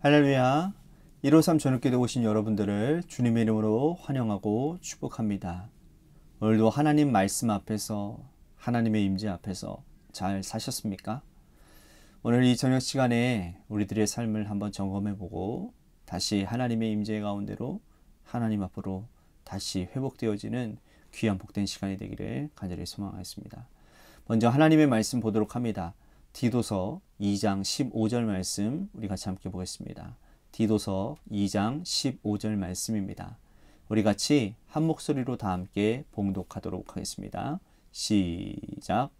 할렐루야. 153 저녁기도 오신 여러분들을 주님의 이름으로 환영하고 축복합니다. 오늘도 하나님 말씀 앞에서 하나님의 임재 앞에서 잘 사셨습니까? 오늘 이 저녁 시간에 우리들의 삶을 한번 점검해보고 다시 하나님의 임재 가운데로 하나님 앞으로 다시 회복되어지는 귀한 복된 시간이 되기를 간절히 소망하겠습니다. 먼저 하나님의 말씀 보도록 합니다. 디도서 2장 15절 말씀 우리 같이 함께 보겠습니다. 디도서 2장 15절 말씀입니다. 우리 같이 한 목소리로 다 함께 봉독하도록 하겠습니다. 시작.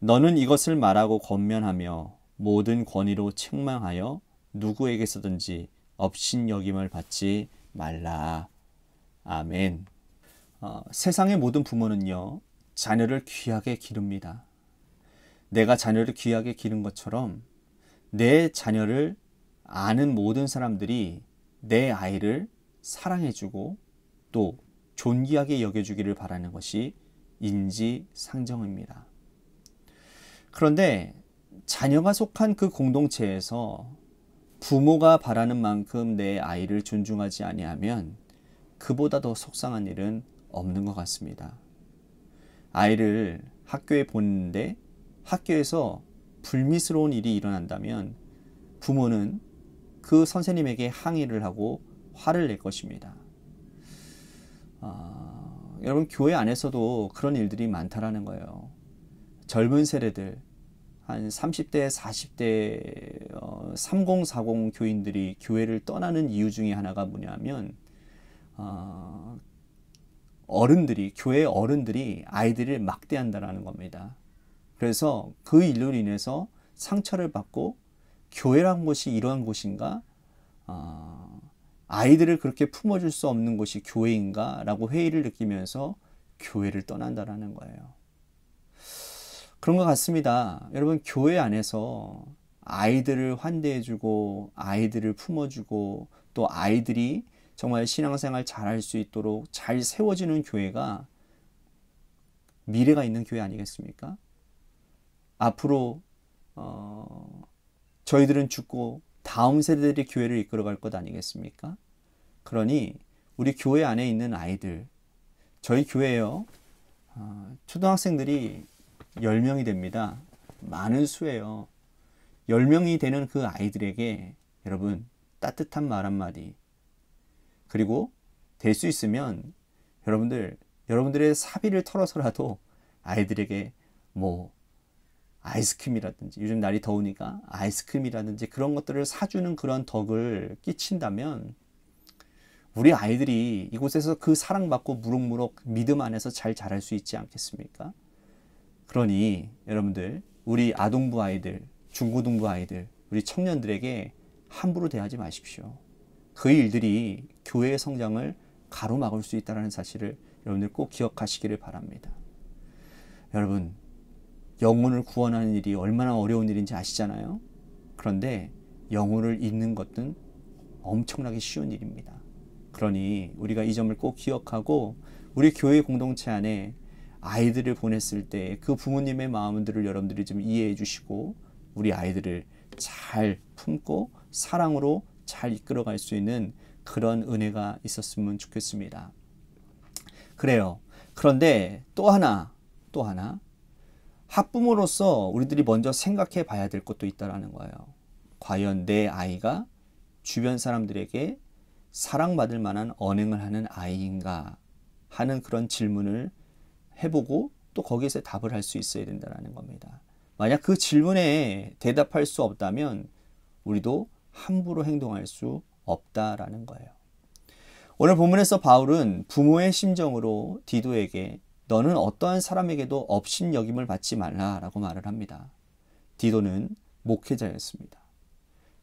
너는 이것을 말하고 권면하며 모든 권위로 책망하여 누구에게서든지 업신여김을 받지 말라. 아멘. 세상의 모든 부모는요, 자녀를 귀하게 기릅니다. 내가 자녀를 귀하게 기른 것처럼 내 자녀를 아는 모든 사람들이 내 아이를 사랑해주고 또 존귀하게 여겨주기를 바라는 것이 인지상정입니다. 그런데 자녀가 속한 그 공동체에서 부모가 바라는 만큼 내 아이를 존중하지 아니하면 그보다 더 속상한 일은 없는 것 같습니다. 아이를 학교에 보내는데 학교에서 불미스러운 일이 일어난다면 부모는 그 선생님에게 항의를 하고 화를 낼 것입니다. 여러분, 교회 안에서도 그런 일들이 많다라는 거예요. 젊은 세대들, 한 30대, 40대 3040 교인들이 교회를 떠나는 이유 중에 하나가 뭐냐면 교회 어른들이 아이들을 막대한다라는 겁니다. 그래서 그 일로 인해서 상처를 받고 교회란 곳이 이러한 곳인가? 아이들을 그렇게 품어줄 수 없는 곳이 교회인가? 라고 회의를 느끼면서 교회를 떠난다라는 거예요. 그런 것 같습니다. 여러분, 교회 안에서 아이들을 환대해주고 아이들을 품어주고 또 아이들이 정말 신앙생활 잘할 수 있도록 잘 세워지는 교회가 미래가 있는 교회 아니겠습니까? 앞으로 저희들은 죽고 다음 세대들이 교회를 이끌어갈 것 아니겠습니까? 그러니 우리 교회 안에 있는 아이들, 저희 교회요, 초등학생들이 10명이 됩니다. 많은 수예요. 10명이 되는 그 아이들에게 여러분 따뜻한 말 한마디, 그리고 될 수 있으면 여러분들의 사비를 털어서라도 아이들에게 아이스크림이라든지, 요즘 날이 더우니까 아이스크림이라든지 그런 것들을 사주는 그런 덕을 끼친다면 우리 아이들이 이곳에서 그 사랑받고 무럭무럭 믿음 안에서 잘 자랄 수 있지 않겠습니까? 그러니 여러분들, 우리 아동부 아이들, 중고등부 아이들, 우리 청년들에게 함부로 대하지 마십시오. 그 일들이 교회의 성장을 가로막을 수 있다는 사실을 여러분들 꼭 기억하시기를 바랍니다. 여러분, 영혼을 구원하는 일이 얼마나 어려운 일인지 아시잖아요? 그런데 영혼을 잃는 것은 엄청나게 쉬운 일입니다. 그러니 우리가 이 점을 꼭 기억하고 우리 교회 공동체 안에 아이들을 보냈을 때 그 부모님의 마음들을 여러분들이 좀 이해해 주시고 우리 아이들을 잘 품고 사랑으로 잘 이끌어갈 수 있는 그런 은혜가 있었으면 좋겠습니다. 그래요. 그런데 또 하나 학부모로서 우리들이 먼저 생각해 봐야 될 것도 있다는 거예요. 과연 내 아이가 주변 사람들에게 사랑받을 만한 언행을 하는 아이인가 하는 그런 질문을 해보고 또 거기에서 답을 할 수 있어야 된다는 겁니다. 만약 그 질문에 대답할 수 없다면 우리도 함부로 행동할 수 없다라는 거예요. 오늘 본문에서 바울은 부모의 심정으로 디도에게 너는 어떠한 사람에게도 업신여김을 받지 말라라고 말을 합니다. 디도는 목회자였습니다.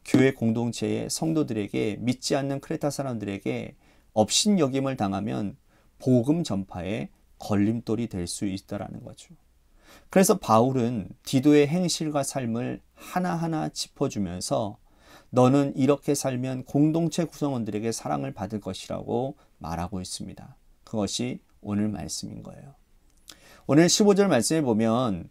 교회 공동체의 성도들에게, 믿지 않는 크레타 사람들에게 업신여김을 당하면 복음 전파에 걸림돌이 될 수 있다라는 거죠. 그래서 바울은 디도의 행실과 삶을 하나하나 짚어주면서 너는 이렇게 살면 공동체 구성원들에게 사랑을 받을 것이라고 말하고 있습니다. 그것이 오늘 말씀인 거예요. 오늘 15절 말씀에 보면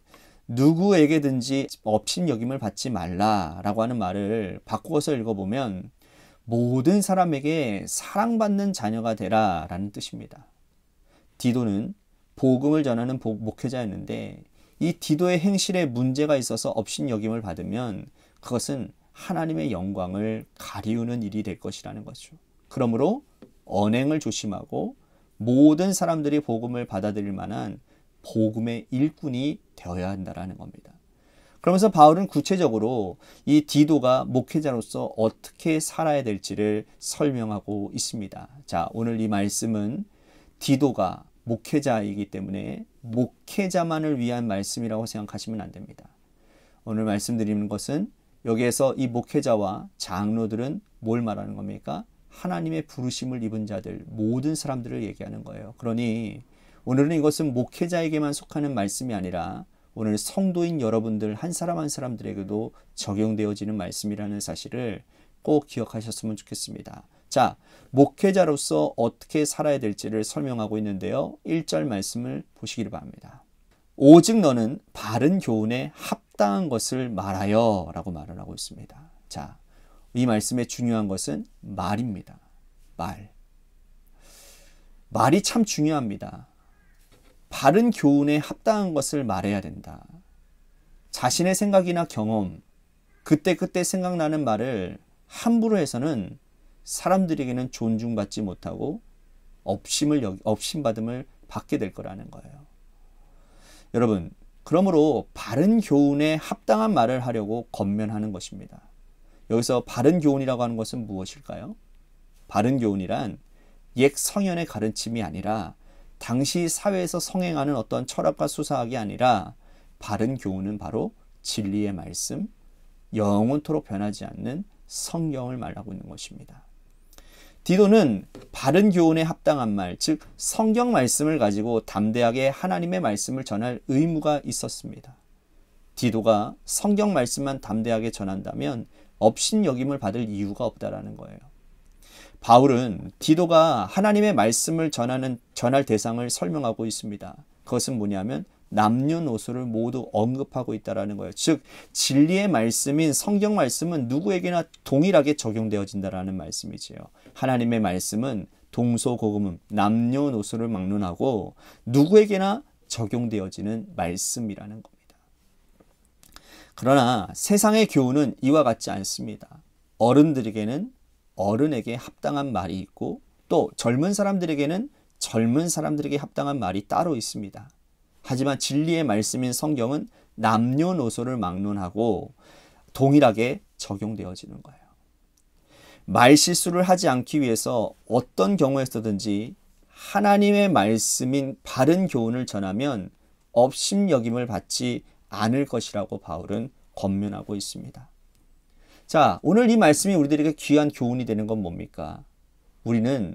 누구에게든지 업신여김을 받지 말라라고 하는 말을 바꾸어서 읽어보면 모든 사람에게 사랑받는 자녀가 되라라는 뜻입니다. 디도는 복음을 전하는 목회자였는데 이 디도의 행실에 문제가 있어서 업신여김을 받으면 그것은 하나님의 영광을 가리우는 일이 될 것이라는 거죠. 그러므로 언행을 조심하고 모든 사람들이 복음을 받아들일 만한 복음의 일꾼이 되어야 한다는 겁니다. 그러면서 바울은 구체적으로 이 디도가 목회자로서 어떻게 살아야 될지를 설명하고 있습니다. 자, 오늘 이 말씀은 디도가 목회자이기 때문에 목회자만을 위한 말씀이라고 생각하시면 안 됩니다. 오늘 말씀드리는 것은 여기에서 이 목회자와 장로들은 뭘 말하는 겁니까? 하나님의 부르심을 입은 자들, 모든 사람들을 얘기하는 거예요. 그러니 오늘은 이것은 목회자에게만 속하는 말씀이 아니라 오늘 성도인 여러분들 한 사람 한 사람들에게도 적용되어지는 말씀이라는 사실을 꼭 기억하셨으면 좋겠습니다. 자, 목회자로서 어떻게 살아야 될지를 설명하고 있는데요. 1절 말씀을 보시기를 바랍니다. 오직 너는 바른 교훈에 합당한 것을 말하여 라고 말을 하고 있습니다. 자, 이 말씀의 중요한 것은 말입니다. 말이 참 중요합니다. 바른 교훈에 합당한 것을 말해야 된다. 자신의 생각이나 경험, 그때그때 생각나는 말을 함부로 해서는 사람들에게는 존중받지 못하고 업신받음을 받게 될 거라는 거예요. 여러분, 그러므로 바른 교훈에 합당한 말을 하려고 권면하는 것입니다. 여기서 바른 교훈이라고 하는 것은 무엇일까요? 바른 교훈이란 옛 성현의 가르침이 아니라 당시 사회에서 성행하는 어떤 철학과 수사학이 아니라 바른 교훈은 바로 진리의 말씀, 영원토록 변하지 않는 성경을 말하고 있는 것입니다. 디도는 바른 교훈에 합당한 말, 즉 성경 말씀을 가지고 담대하게 하나님의 말씀을 전할 의무가 있었습니다. 디도가 성경 말씀만 담대하게 전한다면 업신여김을 받을 이유가 없다라는 거예요. 바울은 디도가 하나님의 말씀을 전할 대상을 설명하고 있습니다. 그것은 뭐냐면 남녀노소를 모두 언급하고 있다는 거예요. 즉 진리의 말씀인 성경 말씀은 누구에게나 동일하게 적용되어진다는 말씀이지요. 하나님의 말씀은 동서고금, 남녀노소를 막론하고 누구에게나 적용되어지는 말씀이라는 겁니다. 그러나 세상의 교훈은 이와 같지 않습니다. 어른들에게는 어른에게 합당한 말이 있고 또 젊은 사람들에게는 젊은 사람들에게 합당한 말이 따로 있습니다. 하지만 진리의 말씀인 성경은 남녀노소를 막론하고 동일하게 적용되어지는 거예요. 말실수를 하지 않기 위해서 어떤 경우에서든지 하나님의 말씀인 바른 교훈을 전하면 업신여김을 받지 않을 것이라고 바울은 권면하고 있습니다. 자, 오늘 이 말씀이 우리들에게 귀한 교훈이 되는 건 뭡니까? 우리는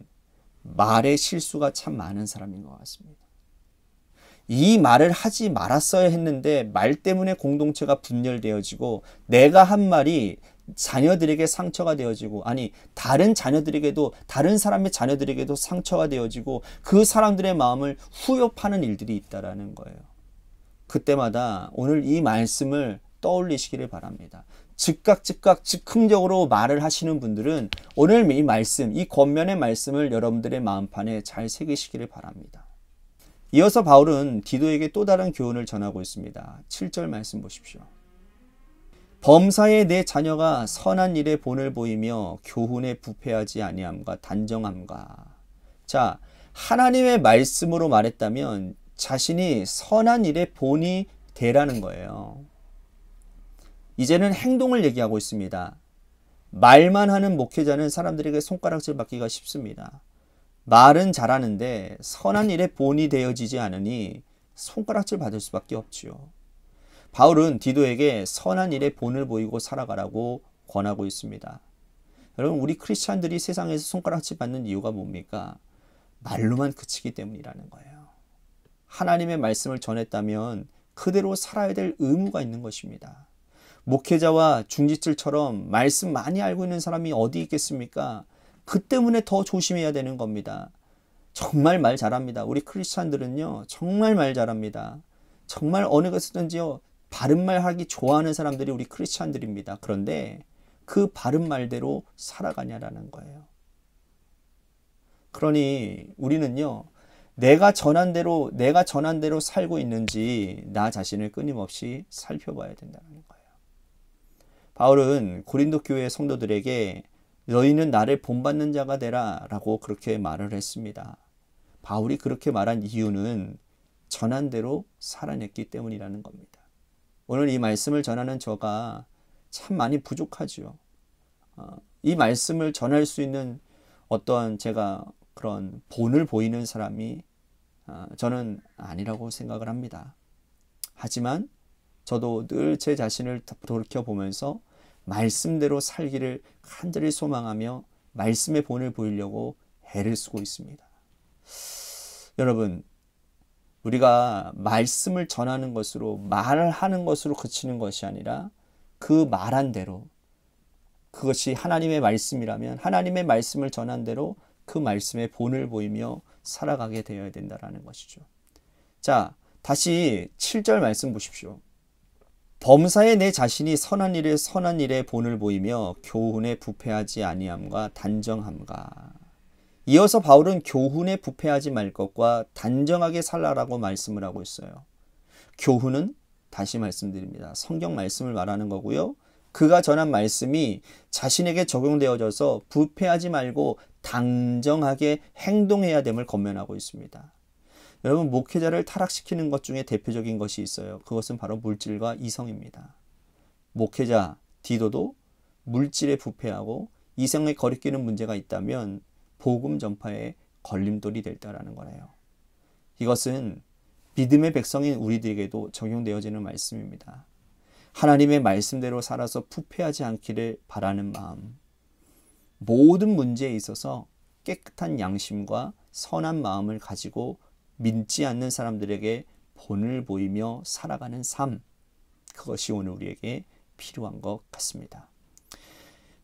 말의 실수가 참 많은 사람인 것 같습니다. 이 말을 하지 말았어야 했는데 말 때문에 공동체가 분열되어지고 내가 한 말이 자녀들에게 상처가 되어지고 아니 다른 자녀들에게도 다른 사람의 자녀들에게도 상처가 되어지고 그 사람들의 마음을 후벼파는 일들이 있다라는 거예요. 그때마다 오늘 이 말씀을 떠올리시기를 바랍니다. 즉각 즉흥적으로 말을 하시는 분들은 오늘 이 말씀, 이 권면의 말씀을 여러분들의 마음판에 잘 새기시기를 바랍니다. 이어서 바울은 디도에게 또 다른 교훈을 전하고 있습니다. 7절 말씀 보십시오. 범사에 내 자녀가 선한 일에 본을 보이며 교훈에 부패하지 아니함과 단정함과. 자, 하나님의 말씀으로 말했다면 자신이 선한 일에 본이 되라는 거예요. 이제는 행동을 얘기하고 있습니다. 말만 하는 목회자는 사람들에게 손가락질 받기가 쉽습니다. 말은 잘하는데 선한 일에 본이 되어지지 않으니 손가락질 받을 수밖에 없지요. 바울은 디도에게 선한 일에 본을 보이고 살아가라고 권하고 있습니다. 여러분, 우리 크리스찬들이 세상에서 손가락질 받는 이유가 뭡니까? 말로만 그치기 때문이라는 거예요. 하나님의 말씀을 전했다면 그대로 살아야 될 의무가 있는 것입니다. 목회자와 중지들처럼 말씀 많이 알고 있는 사람이 어디 있겠습니까? 그 때문에 더 조심해야 되는 겁니다. 정말 말 잘합니다. 우리 크리스찬들은요, 정말 말 잘합니다. 정말 어느 것이든지요, 바른 말 하기 좋아하는 사람들이 우리 크리스찬들입니다. 그런데 그 바른 말대로 살아가냐라는 거예요. 그러니 우리는요, 내가 전한 대로 살고 있는지 나 자신을 끊임없이 살펴봐야 된다는 거예요. 바울은 고린도 교회 성도들에게 너희는 나를 본받는 자가 되라 라고 그렇게 말을 했습니다. 바울이 그렇게 말한 이유는 전한 대로 살아냈기 때문이라는 겁니다. 오늘 이 말씀을 전하는 저가 참 많이 부족하죠. 이 말씀을 전할 수 있는 어떠한 제가 그런 본을 보이는 사람이 저는 아니라고 생각을 합니다. 하지만 저도 늘 제 자신을 돌이켜보면서 말씀대로 살기를 간절히 소망하며 말씀의 본을 보이려고 애를 쓰고 있습니다. 여러분, 우리가 말씀을 전하는 것으로 말을 하는 것으로 그치는 것이 아니라 그 말한 대로, 그것이 하나님의 말씀이라면 하나님의 말씀을 전한 대로 그 말씀의 본을 보이며 살아가게 되어야 된다는 것이죠. 자, 다시 7절 말씀 보십시오. 범사에 내 자신이 선한 일에 본을 보이며 교훈에 부패하지 아니함과 단정함과. 이어서 바울은 교훈에 부패하지 말 것과 단정하게 살라라고 말씀을 하고 있어요. 교훈은 다시 말씀드립니다. 성경 말씀을 말하는 거고요. 그가 전한 말씀이 자신에게 적용되어져서 부패하지 말고 단정하게 행동해야 됨을 권면하고 있습니다. 여러분, 목회자를 타락시키는 것 중에 대표적인 것이 있어요. 그것은 바로 물질과 이성입니다. 목회자 디도도 물질에 부패하고 이성에 거리끼는 문제가 있다면 복음 전파에 걸림돌이 될다라는 거예요. 이것은 믿음의 백성인 우리들에게도 적용되어지는 말씀입니다. 하나님의 말씀대로 살아서 부패하지 않기를 바라는 마음. 모든 문제에 있어서 깨끗한 양심과 선한 마음을 가지고 믿지 않는 사람들에게 본을 보이며 살아가는 삶. 그것이 오늘 우리에게 필요한 것 같습니다.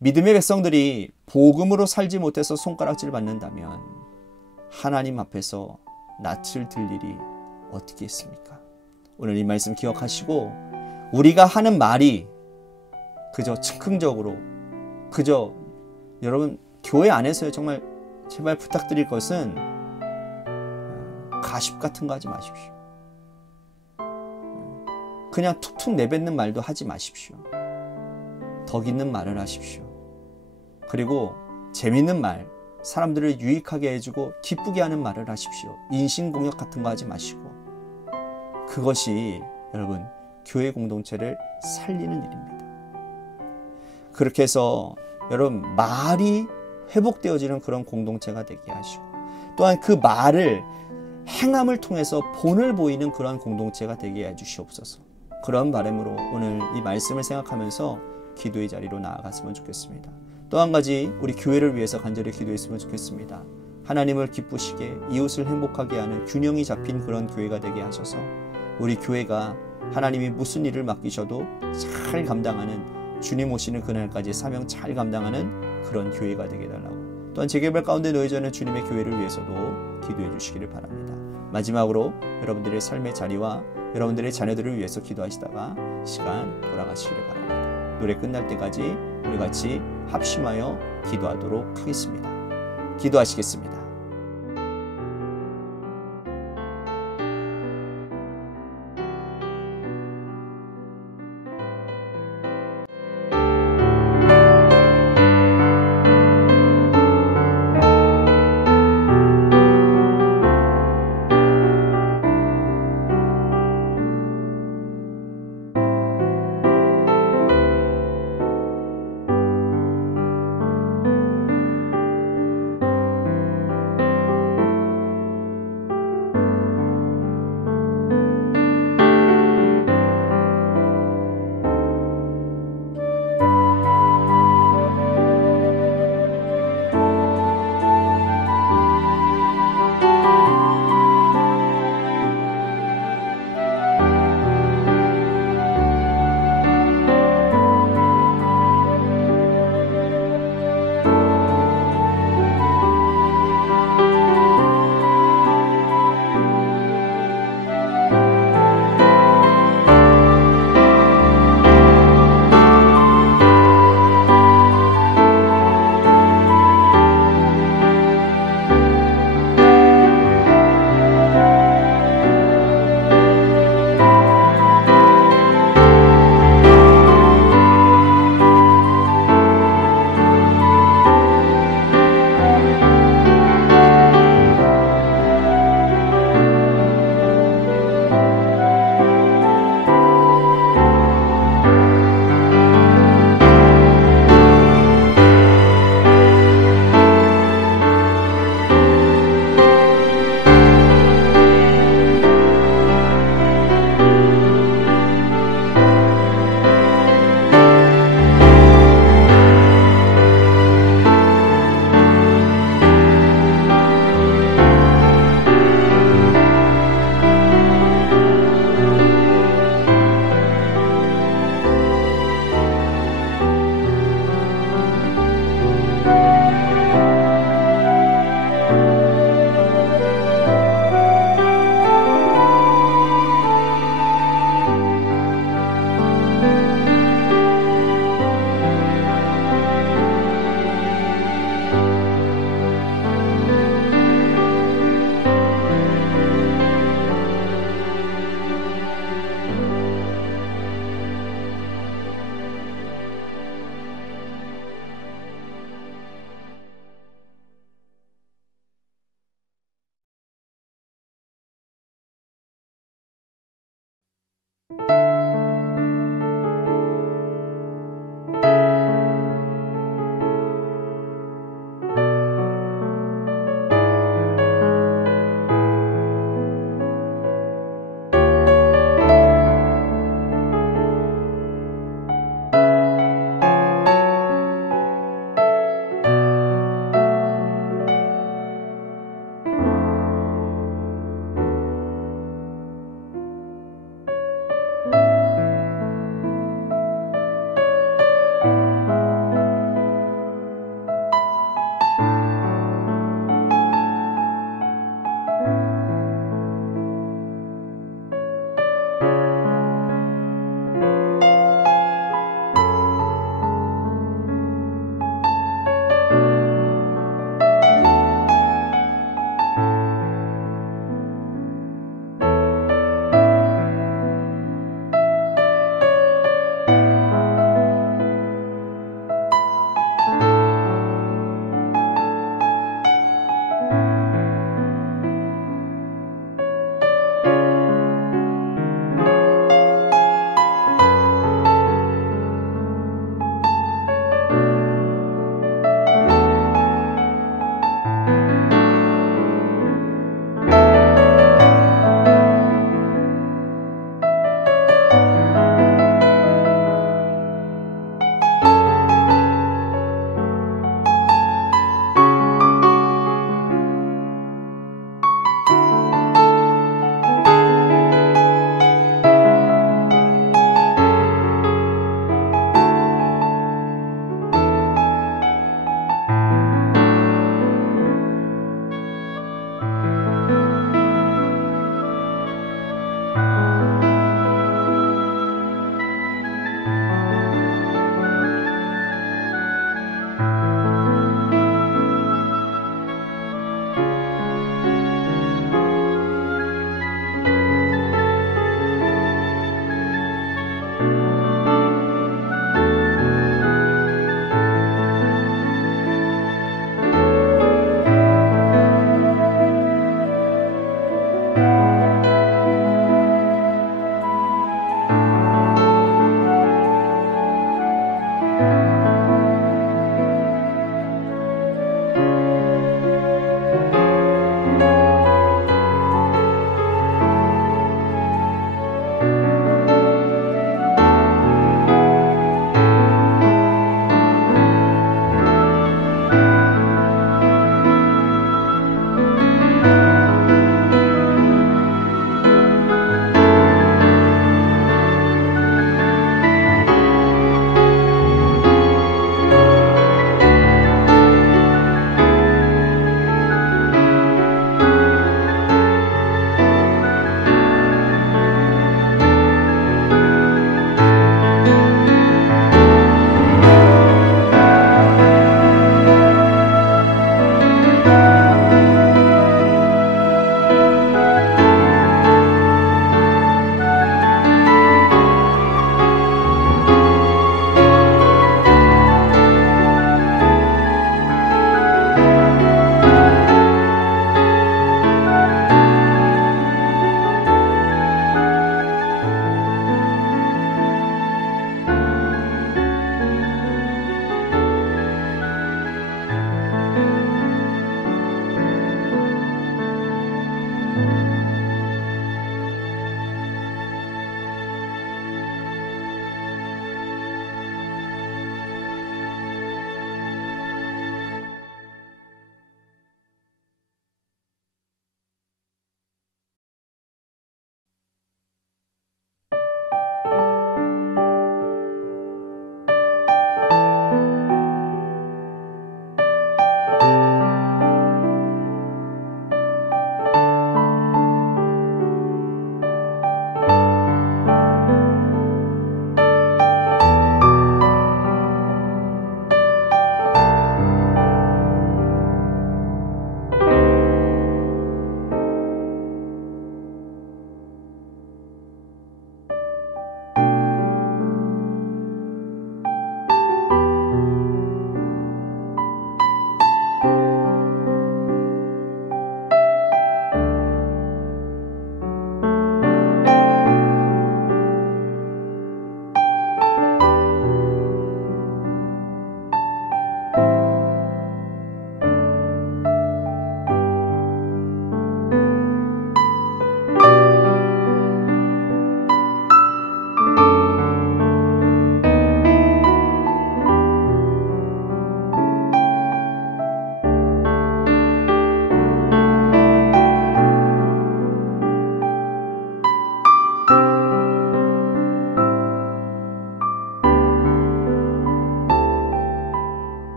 믿음의 백성들이 복음으로 살지 못해서 손가락질 받는다면 하나님 앞에서 낯을 들 일이 어떻게 있습니까? 오늘 이 말씀 기억하시고 우리가 하는 말이 그저 즉흥적으로 그저 여러분 교회 안에서요 정말 제발 부탁드릴 것은 가십 같은 거 하지 마십시오. 그냥 툭툭 내뱉는 말도 하지 마십시오. 덕 있는 말을 하십시오. 그리고 재밌는 말, 사람들을 유익하게 해주고 기쁘게 하는 말을 하십시오. 인신공격 같은 거 하지 마시고. 그것이 여러분 교회 공동체를 살리는 일입니다. 그렇게 해서 여러분 말이 회복되어지는 그런 공동체가 되게 하시고 또한 그 말을 행함을 통해서 본을 보이는 그런 공동체가 되게 해주시옵소서. 그런 바람으로 오늘 이 말씀을 생각하면서 기도의 자리로 나아갔으면 좋겠습니다. 또 한 가지 우리 교회를 위해서 간절히 기도했으면 좋겠습니다. 하나님을 기쁘시게 이웃을 행복하게 하는 균형이 잡힌 그런 교회가 되게 하셔서 우리 교회가 하나님이 무슨 일을 맡기셔도 잘 감당하는 주님 오시는 그날까지 사명 잘 감당하는 그런 교회가 되게 해달라고 또한 재개발 가운데 놓여져 있는 주님의 교회를 위해서도 기도해 주시기를 바랍니다. 마지막으로 여러분들의 삶의 자리와 여러분들의 자녀들을 위해서 기도하시다가 시간 돌아가시기를 바랍니다. 노래 끝날 때까지 우리 같이 합심하여 기도하도록 하겠습니다. 기도하시겠습니다.